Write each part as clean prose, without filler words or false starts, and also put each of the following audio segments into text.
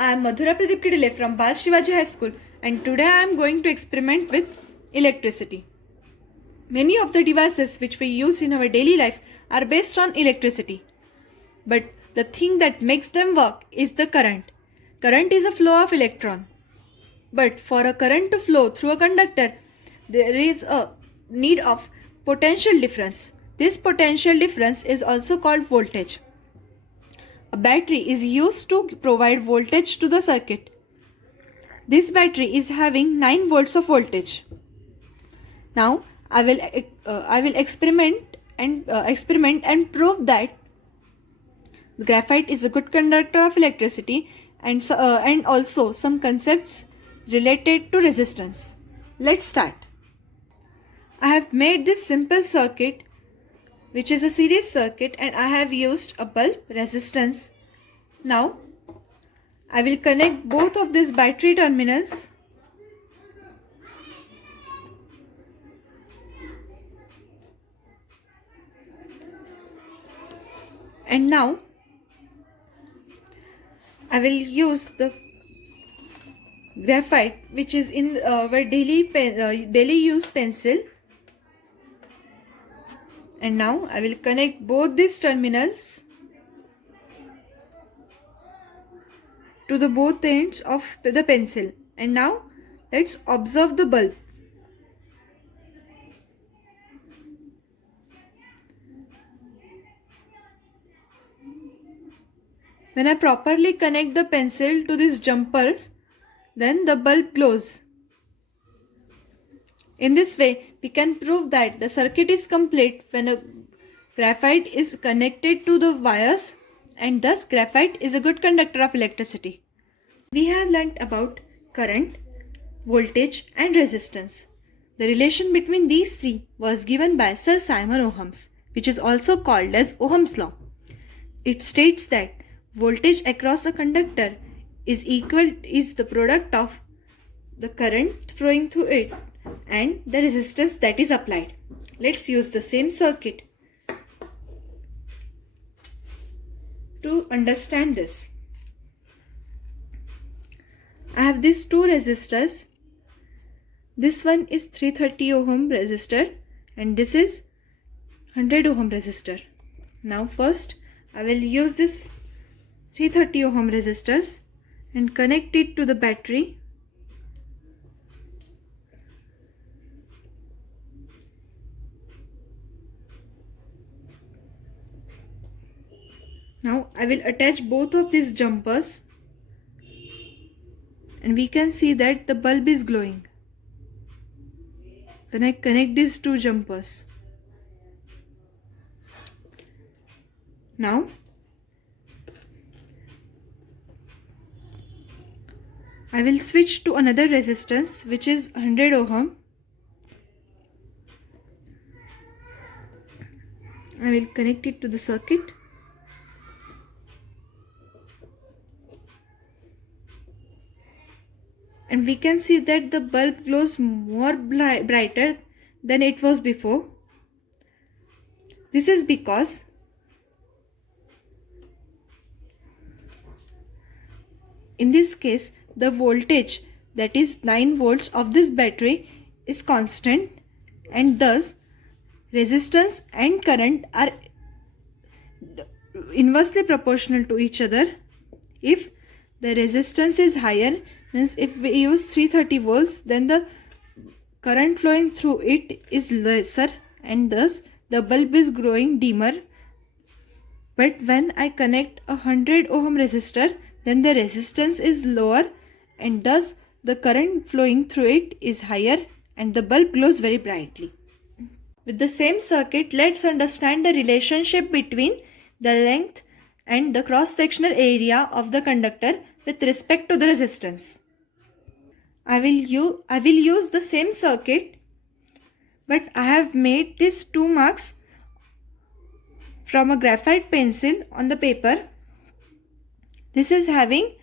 I am Madhura from Bal Shivaji High School, and today I am going to experiment with electricity. Many of the devices which we use in our daily life are based on electricity. But the thing that makes them work is the current. Current is a flow of electron. But for a current to flow through a conductor, there is a need of potential difference. This potential difference is also called voltage. A battery is used to provide voltage to the circuit. This battery is having 9 volts of voltage. Now I will experiment and prove that graphite is a good conductor of electricity and also some concepts related to resistance. Let's start. I have made this simple circuit, which is a series circuit, and I have used a bulb, resistance. Now I will connect both of these battery terminals and now I will use the graphite, which is in our daily use pencil, and now I will connect both these terminals to the both ends of the pencil. And now let's observe the bulb. When I properly connect the pencil to these jumpers, then the bulb glows. In this way, we can prove that the circuit is complete when a graphite is connected to the wires, and thus graphite is a good conductor of electricity. We have learnt about current, voltage and resistance. The relation between these three was given by Sir Simon Ohms, which is also called as Ohm's law. It states that voltage across a conductor is the product of the current flowing through it and the resistance that is applied. Let's use the same circuit to understand this. I have these two resistors. This one is 330 ohm resistor and this is 100 ohm resistor. Now first I will use this 330 ohm resistors and connect it to the battery. Now I will attach both of these jumpers and we can see that the bulb is glowing when I connect these two jumpers. Now I will switch to another resistance, which is 100 ohm. I will connect it to the circuit. And we can see that the bulb glows more brighter than it was before. This is because in this case the voltage, that is 9 volts of this battery, is constant, and thus resistance and current are inversely proportional to each other. If the resistance is higher, means if we use 330 volts, then the current flowing through it is lesser and thus the bulb is glowing dimmer. But when I connect a 100 ohm resistor, then the resistance is lower and thus the current flowing through it is higher and the bulb glows very brightly. With the same circuit, let's understand the relationship between the length and the cross-sectional area of the conductor with respect to the resistance. I will use the same circuit, but I have made these 2 marks from a graphite pencil on the paper. This is having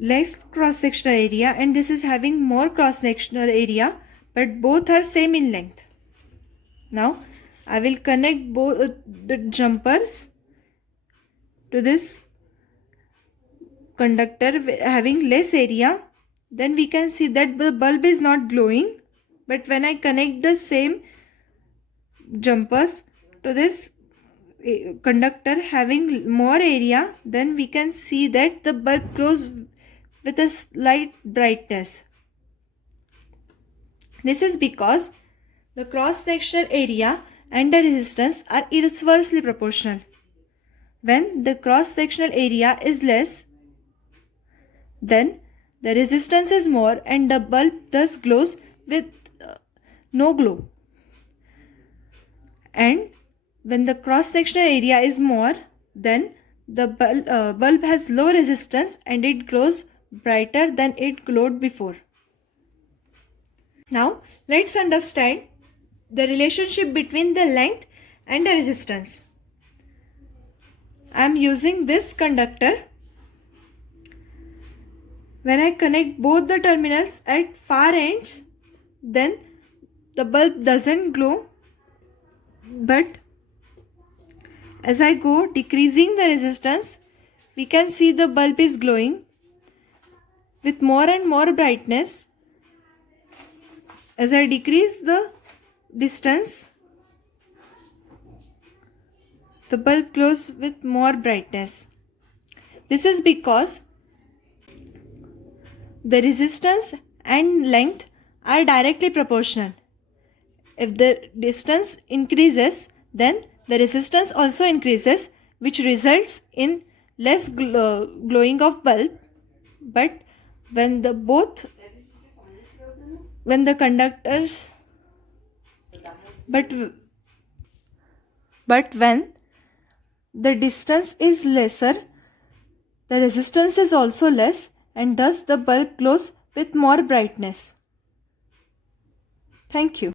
less cross-sectional area and this is having more cross-sectional area, but both are same in length. Now I will connect both the jumpers to this conductor having less area, then we can see that the bulb is not glowing. But when I connect the same jumpers to this conductor having more area, then we can see that the bulb glows with a slight brightness. This is because the cross-sectional area and the resistance are inversely proportional. When the cross-sectional area is less, then the resistance is more and the bulb thus glows with no glow. And when the cross-sectional area is more, then the bulb has low resistance and it glows brighter than it glowed before. Now let's understand the relationship between the length and the resistance. I am using this conductor. When I connect both the terminals at far ends, then the bulb doesn't glow, but as I go decreasing the resistance, we can see the bulb is glowing with more and more brightness. As I decrease the distance, the bulb glows with more brightness. This is because the resistance and length are directly proportional. If the distance increases, then the resistance also increases, which results in less glowing of bulb. But when the conductors but when the distance is lesser, the resistance is also less and thus the bulb glows with more brightness. Thank you.